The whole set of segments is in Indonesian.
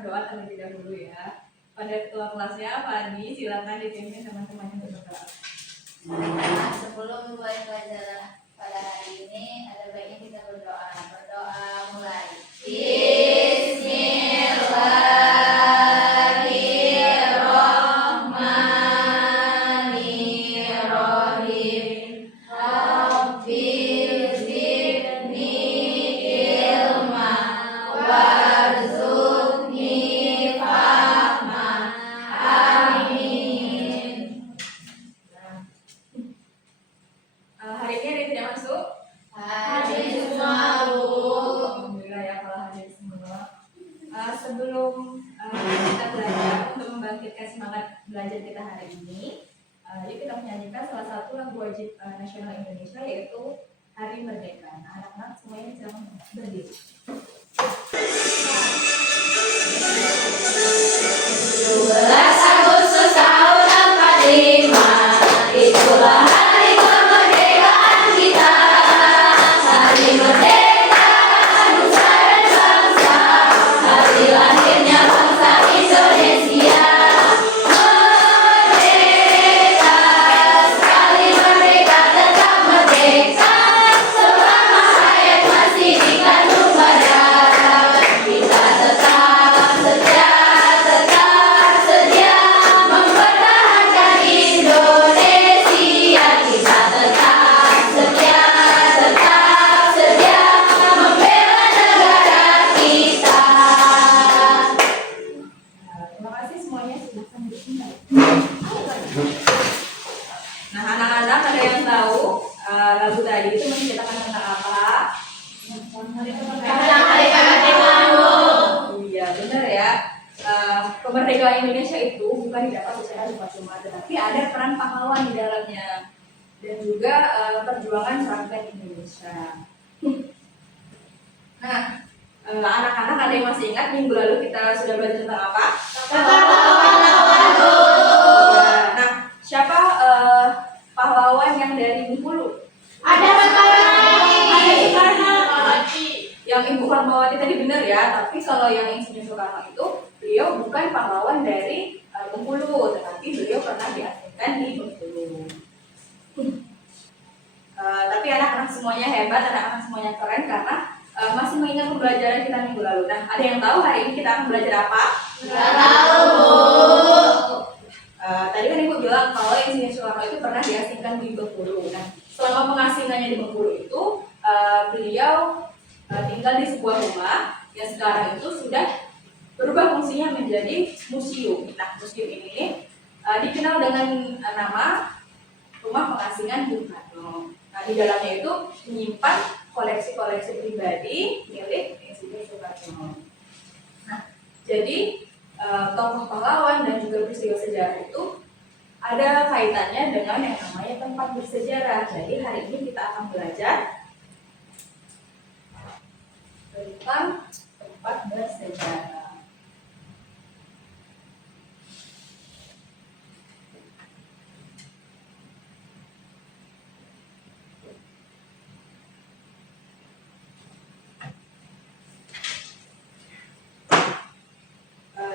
berdoa terlebih dahulu ya. Pada ketua kelasnya Fani, silakan dipimpin teman-temannya berdoa. Nah, sebelum mulai pelajaran pada hari ini, ada baiknya kita berdoa. Berdoa mulai. Bismillahirrahmanirrahim. Rabbil zidni ilma warzuqni fahma. Amin. Hari ini ada yang tidak masuk? Hadir semua, Bu. Alhamdulillah ya kalau hadir semua. Sebelum kita belajar untuk membangkitkan semangat belajar kita hari ini, yuk kita menyanyikan salah satu lagu wajib nasional Indonesia yaitu Hari Merdeka. Nah, anak-anak semuanya jangan berdiri. 12 Agustus tahun 45, itulah hari kemerdekaan kita. Hari merdeka nusa dan bangsa, hari lahirnya bangsa Indonesia. Merdeka, sekali merdeka tetap merdeka, selama hayat masih dikandung badan. Kita tetap setia mempertahankan Indonesia. Kita tetap setia membela negara kita. Terima kasih semuanya sudah kembali. Nah, anak-anak ada yang tahu lagu tadi itu menceritakan tentang apa? Iya, benar ya. Kemerdekaan Indonesia itu bukan didapat secara cuma-cuma, tetapi ada peran pahlawan di dalamnya dan juga perjuangan rakyat Indonesia. Nah, anak-anak ada yang masih ingat minggu lalu kita sudah belajar tentang apa? Nah, siapa pahlawan yang dari Bengkulu? Yang Ibu Fatmawati tadi benar ya, tapi kalau yang Insinyur Soekarno itu beliau bukan pahlawan dari Bengkulu, tetapi beliau pernah diasingkan di Bengkulu. Tapi anak-anak semuanya hebat, anak-anak semuanya keren karena masih mengingat pembelajaran kita minggu lalu. Nah, ada yang tahu hari ini kita akan belajar apa? Nggak tahu, Bu. Tadi kan Ibu bilang kalau Insinyur Soekarno itu pernah diasingkan di Bengkulu. Nah, selama pengasingannya di Bengkulu itu beliau tinggal di sebuah rumah yang sekarang itu sudah berubah fungsinya menjadi museum. Nah, museum ini dikenal dengan nama Rumah Pengasingan Bung Karno. Nah, di dalamnya itu menyimpan koleksi-koleksi pribadi milik Insinyur Soekarno. Nah, jadi tokoh pahlawan dan juga peristiwa sejarah itu ada kaitannya dengan yang namanya tempat bersejarah. Jadi hari ini kita akan belajar tentang tempat bersejarah.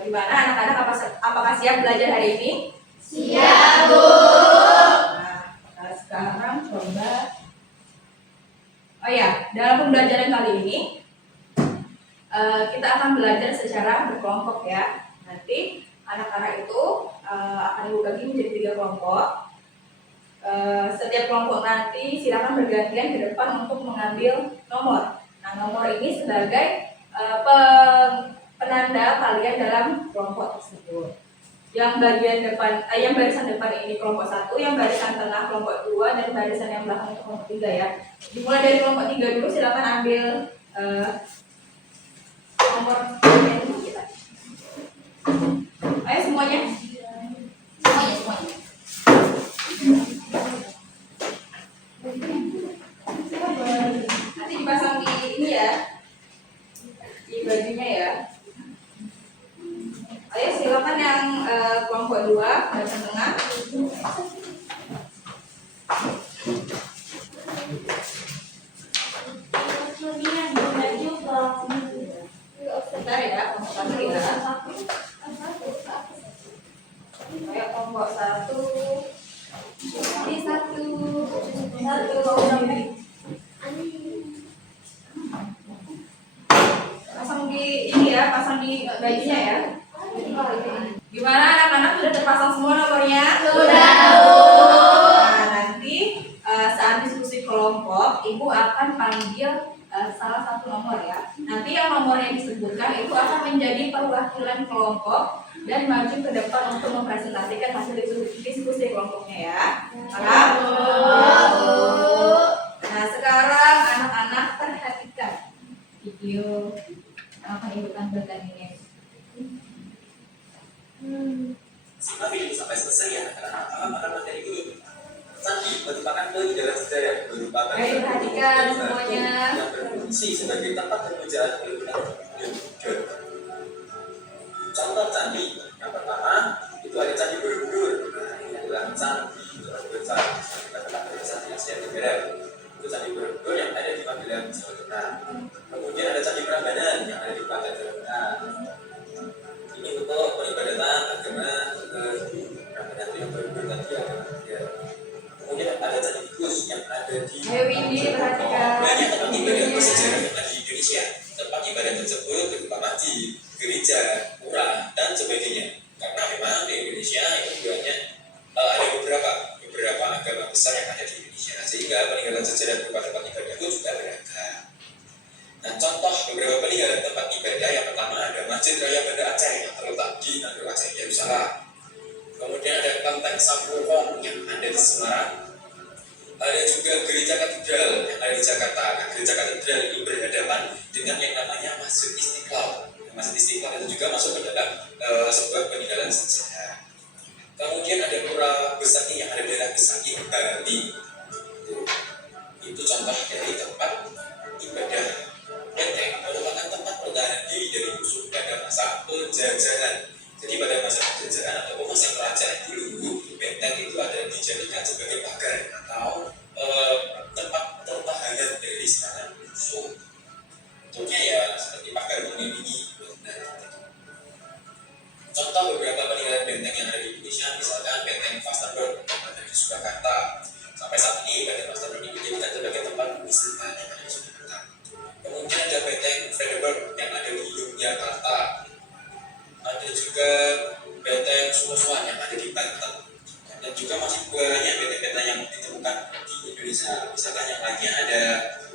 Gimana anak-anak, apakah siap belajar hari ini? Siap, Bu. Nah, sekarang coba. Oh ya, dalam pembelajaran kali ini kita akan belajar secara berkelompok ya. Nanti anak-anak itu akan Ibu bagi menjadi 3 kelompok. Setiap kelompok nanti silakan bergantian ke depan untuk mengambil nomor. Nah, nomor ini sebagai penanda kalian dalam kelompok tersebut. Yang bagian depan, yang barisan depan ini kelompok 1, yang barisan tengah kelompok 2, dan barisan yang belakang itu kelompok 3 ya. Dimulai dari kelompok 3 dulu, silakan ambil nomor kita. Ayo semuanya. Semuanya. Nanti dipasang di ini ya, di bajunya ya. Ayo silakan yang kelompok 2 barisan tengah. Sebentar ya, kelompok 1 ya. Pasang di ini ya, pasang di bajunya ya. Gimana anak-anak, sudah terpasang semua nomornya? Sudah. Nah, nanti saat diskusi kelompok, Ibu akan panggil salah satu nomor ya. Nanti yang nomor yang disebutkan itu akan menjadi perwakilan kelompok dan maju ke depan untuk mempresentasikan hasil diskusi kelompoknya ya. Paham? Nah, sekarang anak-anak perhatikan video yang akan Ibu tampilkan ini. Simak video sampai selesai ya, karena paham akan materi ini. Candi merupakan peninggalan sejarah, merupakan Ayo perhatikan semuanya. yang berfungsi sebagai tempat pemujaan keluhuran Borobudur. Contoh candi yang pertama itu ada Candi Borobudur. Nah, ini adalah candi terbesar kita tempat terbesar di Asia Tenggara. Itu Candi Borobudur yang ada di Magelang, Jawa Tengah. Kemudian ada Candi Prambanan yang ada di Klaten, Jawa Tengah. Ini untuk peribadatan agama Prambanan yang Borobudur tadi ya. Kemudian ada Candi Tikus yang ada di Ayo Windy perhatikan. banyak tempat ibadah bersejarah yang ada di Indonesia. Tempat ibadah tersebut berupa masjid, gereja, pura, dan sebagainya. Karena memang di Indonesia itu banyak ada beberapa agama besar yang ada di Indonesia, sehingga peninggalan sejarah berupa tempat ibadah itu juga beragam. Nah, contoh beberapa peninggalan tempat ibadah yang pertama ada Masjid Raya Banda Aceh yang terletak di Nagari Aceh, Yerusalem. Kemudian ada Kelenteng Sampurong yang ada di Semarang. Ada juga gereja katedral yang ada di Jakarta. Nah, gereja katedral ini berhadapan dengan yang namanya Masjid Istiqlal. Masjid Istiqlal itu juga masuk ke dalam sebuah peninggalan sejarah. Kemudian ada Pura Besaki yang ada di daerah Besaki, Bali. Itu contoh dari tempat ibadah. Benteng merupakan tempat pertahanan diri dari musuh pada masa penjajahan. Jadi pada masa penjajahan atau masa kerajaan dulu, benteng itu ada dijadikan sebagai pagar atau tempat pertahanan dari serangan musuh. Contohnya ya seperti pagar melindungi. Contoh beberapa peninggalan benteng yang ada di Indonesia, misalkan benteng Vastenburg yang ada di Surakarta. Sampai saat ini benteng Vastenburg ini dijadikan sebagai tempat wisata yang ada di Surakarta. Kemudian ada benteng Vredenburg yang ada di Yogyakarta. Ada juga benteng Suwosuan yang ada di Banten. Dan juga masih banyak benteng-benteng yang ditemukan di Indonesia. Misalkan yang lainnya ada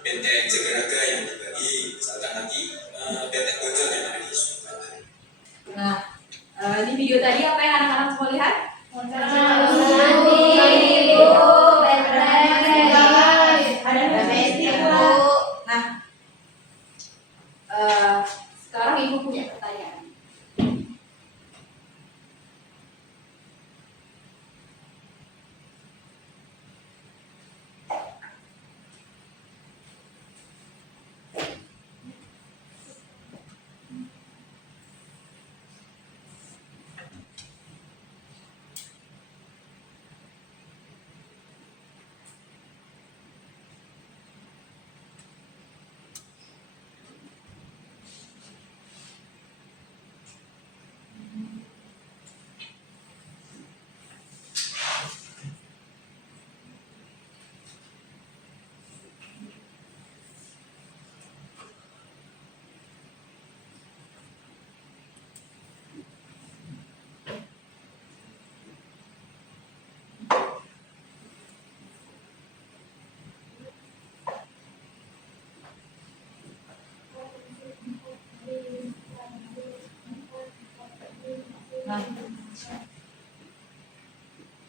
benteng Jagaraga yang di Bali, misalkan lagi benteng Bogor yang ada di Sumatera. Nah, di video tadi apa yang anak-anak semua lihat? Nah, sekarang Ibu punya pertanyaan. Nah,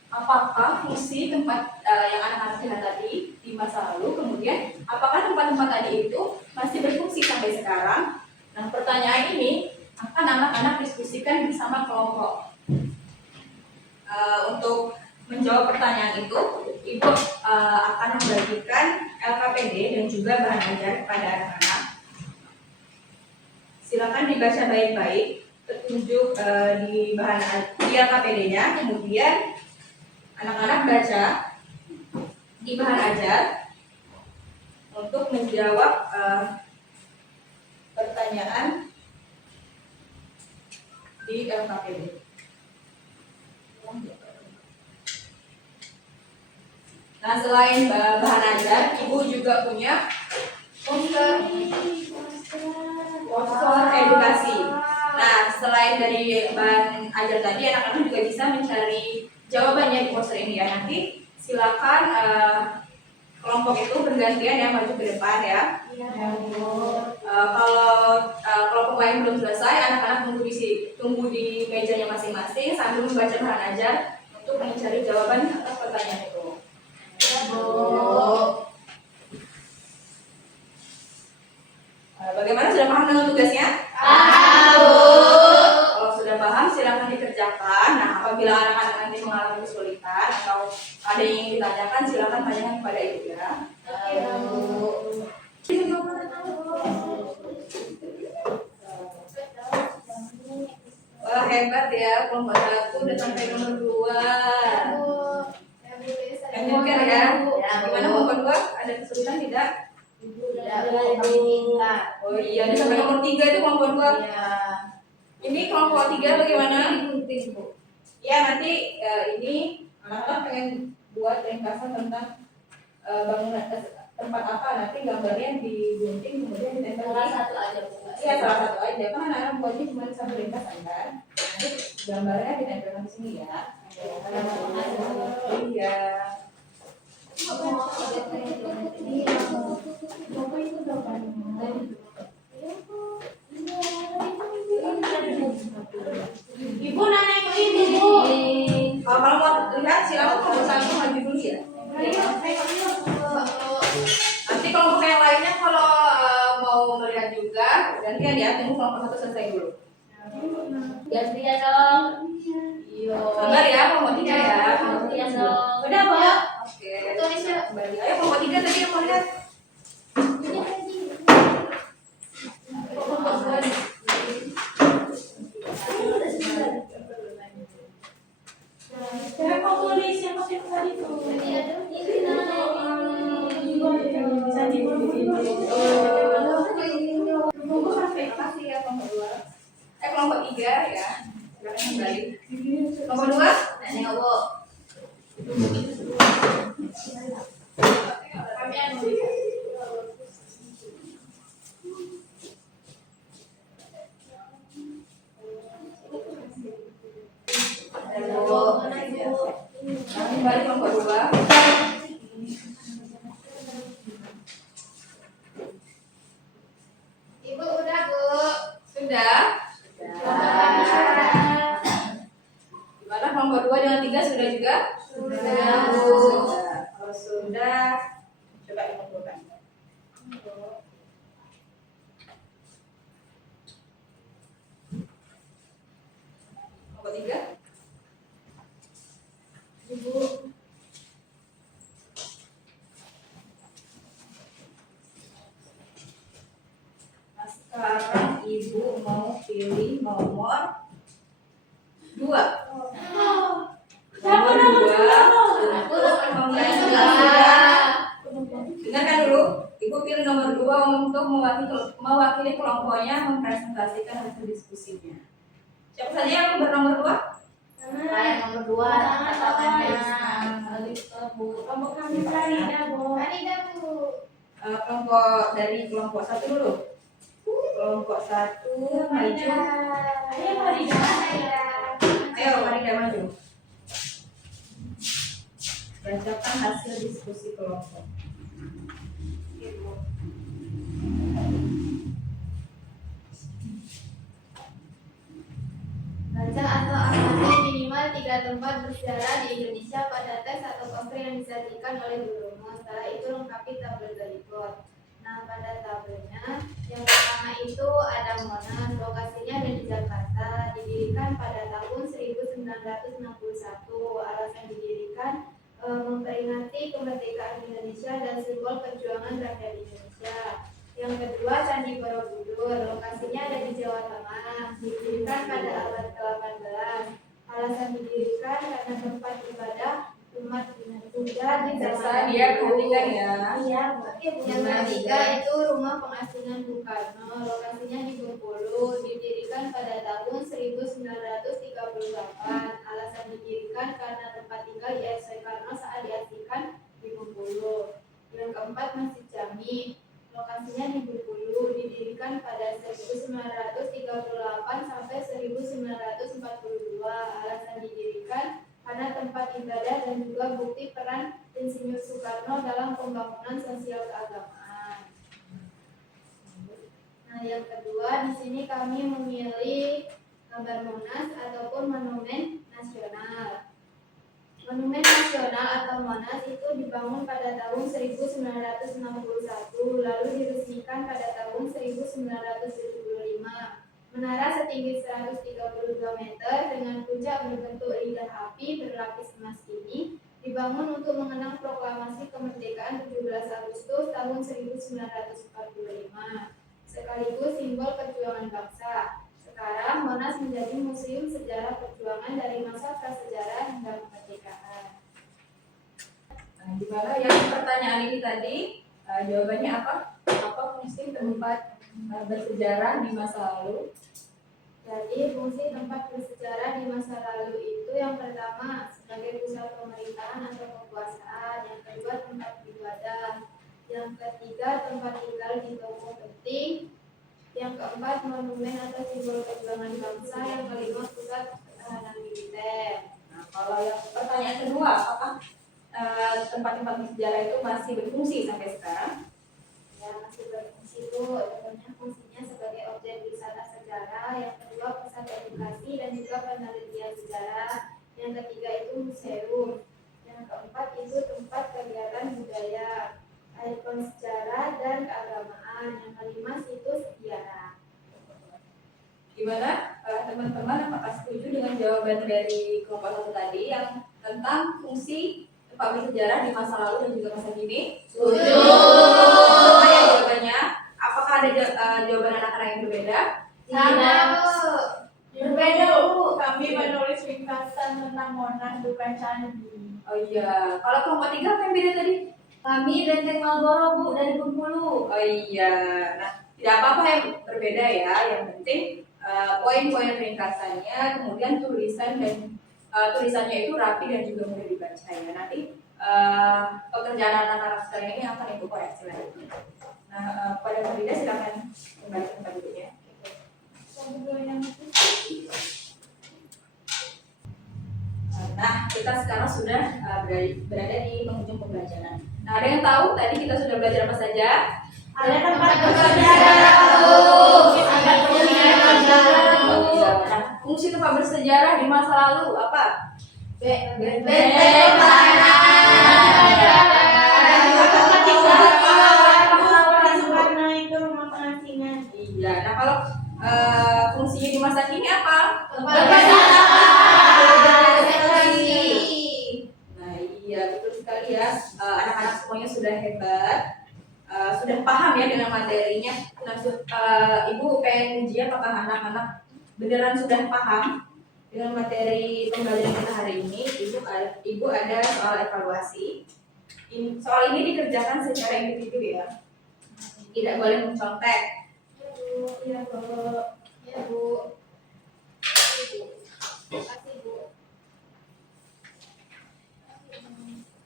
apakah fungsi tempat yang anak-anak lihat tadi di masa lalu, kemudian apakah tempat-tempat tadi itu masih berfungsi sampai sekarang? Nah, pertanyaan ini akan anak-anak diskusikan bersama kelompok. Untuk menjawab pertanyaan itu, Ibu akan membagikan LKPD dan juga bahan ajar kepada anak-anak. Silakan dibaca baik-baik petunjuk di LKPD-nya, kemudian anak-anak baca di bahan ajar untuk menjawab pertanyaan di LKPD. Nah, selain bahan ajar, ibu juga punya poster edukasi. Nah, selain dari bahan ajar tadi, anak-anak juga bisa mencari jawabannya di poster ini ya. Nanti silakan kelompok itu bergantian ya maju ke depan ya. Kalau kelompok lain belum selesai, anak-anak tunggu di mejanya masing-masing sambil membaca bahan ajar untuk mencari jawaban atas pertanyaan itu. Bagaimana, sudah paham dengan tugasnya? Kalau sudah paham, silakan dikerjakan. Nah, apabila anak-anak nanti mengalami kesulitan atau ada yang ingin ditanyakan, silakan tanyakan kepada ibu ya. Wah, hebat ya, kelompok 1 udah sampai nomor 2. Lanjutkan ya. Gimana kelompok 2? Ada kesulitan tidak? Oh iya, ini sampai nomor 3 itu kelompok 2. Ini kelompok 3 bagaimana? Ya, nanti ini anak-anak pengen buat ringkasan tentang bangunan tempat apa, nanti gambarnya digunting kemudian ditempel. Salah satu aja Bu. Iya, salah satu aja. Kan anak-anak buatnya cuma satu ringkasan kan. Nanti gambarnya ditempelkan di sini ya. Iya. Ibu nanya ke ini Bu. Kalau mau lihat silakan kelompok 1 maju dulu ya. Nanti kelompok yang lainnya kalau mau melihat juga gantian ya, tunggu kelompok 1 selesai dulu. Gantian dong. Iya. Sabar ya, kelompok 3 ya. Gantian dong. Udah, Bu? Oke. Tulis ya. Kembali. Ayo kelompok 3 tadi yang mau lihat. Makasih ya kelompok 2. Kelompok 3 ya. Silakan kembali. Kelompok 2? Nanya Bu. Kembali kelompok 2. Ibu udah Bu. Sudah? Gimana kelompok 2 dengan 3 sudah juga? Sudah. Kalau sudah, coba dikumpulkan. Kelompok 3? Ibu. Nah, sekarang ibu mau pilih nomor 2. Nomor 2. Dengarkan dulu. Ibu pilih nomor 2 untuk mewakili kelompoknya mempresentasikan hasil diskusinya. Siapa saja yang bernomor 2? Yang nomor 2 katakannya. Kelompok kami Farida, Bu. Farida Bu. Kelompok 1 dulu. Kelompok 1 maju. Ayo Farida. Ayo Farida maju. Bacakan hasil diskusi kelompok. Baca atau amati minimal 3 tempat bersejarah di Indonesia pada teks atau poster yang disajikan oleh gurumu. Setelah itu lengkapi tabel berikut. Nah, pada tabelnya yang pertama itu ada Monas, lokasinya ada di Jakarta, didirikan pada tahun 1961. Alasan didirikan memperingati kemerdekaan Indonesia dan simbol perjuangan rakyat Indonesia. Yang kedua, Candi Borobudur, lokasinya ada di Jawa Tengah, didirikan pada abad ke-18. Alasan didirikan karena tempat ibadah umat Buddha di zaman Dia perhatikan ya. Iya, yang ketiga itu rumah pengasingan Bung Karno, lokasinya di Bengkulu, didirikan pada tahun 1938. Alasan didirikan karena tempat tinggal I.S. Soekarno saat diasingkan di 1938 sampai 1942. Alasan didirikan karena tempat ibadah dan juga bukti peran Insinyur Soekarno dalam pembangunan sosial keagamaan. Nah, yang kedua di sini kami memilih gambar Monas ataupun Monumen Nasional. Monumen Nasional atau Monas itu dibangun pada tahun 1961, lalu diresmikan pada tahun 1975. Menara setinggi 132 meter dengan puncak berbentuk lidah api berlapis emas ini dibangun untuk mengenang proklamasi kemerdekaan 17 Agustus tahun 1945, sekaligus simbol perjuangan bangsa. Sekarang Monas menjadi museum sejarah perjuangan dari masa prasejarah hingga kemerdekaan. Nah, gimana yang pertanyaan ini tadi? Jawabannya apa? Apa fungsi tempat bersejarah di masa lalu? Jadi fungsi tempat bersejarah di masa lalu itu yang pertama sebagai pusat pemerintahan atau kekuasaan, yang kedua tempat ibadah, yang ketiga tempat tinggal di toko penting, yang keempat monumen atau simbol perjuangan bangsa, yang kelima pusat pertahanan militer. Nah, kalau yang pertanyaan kedua, apakah tempat-tempat bersejarah itu masih berfungsi sampai sekarang? Ya, masih berfungsi Bu. Contohnya fungsinya sebagai objek wisata sejarah, yang kedua pusat edukasi dan juga penelitian sejarah, yang ketiga itu museum, yang keempat itu tempat kegiatan budaya, ikon sejarah dan keagamaan, yang kelima situs sejarah. Gimana teman-teman, apakah setuju dengan jawaban dari kelompok satu tadi yang tentang fungsi tempat bersejarah di masa lalu dan juga masa kini? Setuju. Apa ya jawabannya? Apakah ada jawaban anak-anak yang berbeda? Sama Bu. Berbeda Bu, kami menulis ringkasan tentang Monas bukan candi. Oh iya, kalau kelompok tiga apa yang beda tadi? Kami Benteng Malboro Bu dari Bengkulu. Oh iya, nah tidak apa-apa yang berbeda ya, yang penting poin-poin ringkasannya, kemudian tulisan dan tulisannya itu rapi dan juga mudah dibaca ya. Nanti pekerjaan anak-anak sekalian ini akan ibu koreksi lagi. Nah, pada Farida silakan kembali ke tempat duduknya. Nah, kita sekarang sudah berada di penghujung pembelajaran. Nah, ada yang tahu tadi kita sudah belajar apa saja? Ada tempat bersejarah Bu. Ada Nah, fungsi tempat bersejarah di masa lalu apa? Benteng Soekarno itu rumah pengasingan. Iya. Nah, kalau fungsinya di masa kini apa? Nah, iya betul sekali ya. Anak-anak semuanya sudah hebat, sudah paham ya dengan materinya. Nah, Ibu pengen uji apakah anak-anak beneran sudah paham dengan materi pembelajaran kita hari ini. Ibu ada soal evaluasi. Soal ini dikerjakan secara individu ya, tidak boleh mencontek. Iya Bu. Iya Bu. Terima kasih Bu. Terima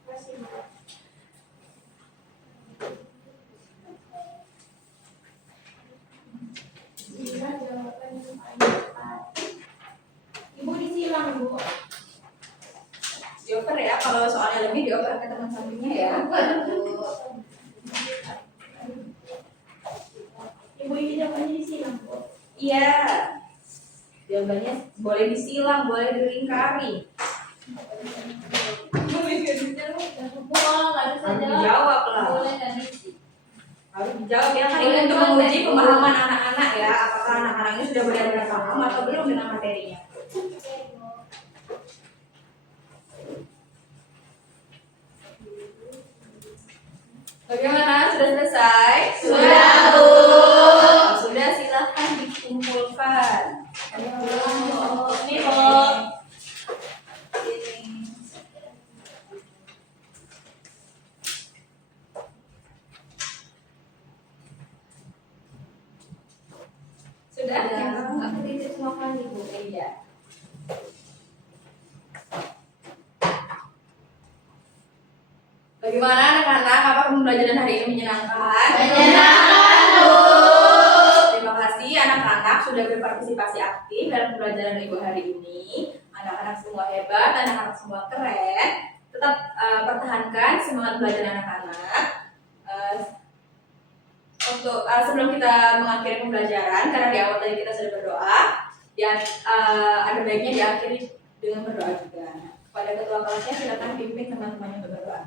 kasih Bu. Bila jawaban yang paling tepat. Ibu disilang Bu. Dioper ya, kalau soalnya lebih dioper ke teman sampingnya ya. Ibu ini jawabannya disilang Bu. Iya. Jawabannya boleh disilang, boleh dilingkari. Harus dijawab lah. Harus dijawab ya, kan ini untuk menguji pemahaman anak-anak ya. Apakah anak-anak ini sudah benar-benar paham atau belum dengan materinya. Bagaimana? Sudah selesai? Sudah, Bu. Sudah, silahkan dikumpulkan. Ini Bu. Sudah? Aku titip semua kali Bu. Iya. Bagaimana anak-anak? Apakah pembelajaran hari ini menyenangkan? Menyenangkan Bu. Terima kasih anak-anak. sudah berpartisipasi aktif dalam pembelajaran Ibu hari ini. Anak-anak semua hebat, anak-anak semua keren. Tetap pertahankan semangat belajar anak-anak. Untuk sebelum kita mengakhiri pembelajaran, karena di awal tadi kita sudah berdoa, dan ada baiknya diakhiri dengan berdoa juga. Kepada ketua kelasnya silakan pimpin teman-temannya untuk berdoa.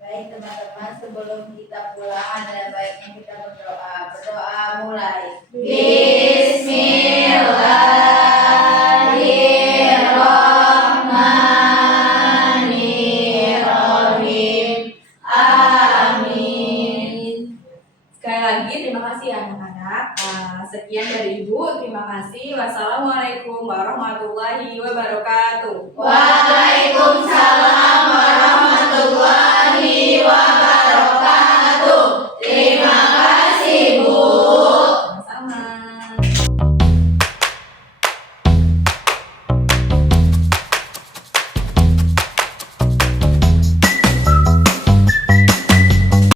Baik teman-teman, sebelum kita pulang ada baiknya kita berdoa. Berdoa mulai. Bismillahirrahmanirrahim. Amin. Sekali lagi terima kasih ya anak-anak. Sekian dari Ibu, terima kasih. Wassalamualaikum warahmatullahi wabarakatuh. Waalaikumsalam warahmatullahi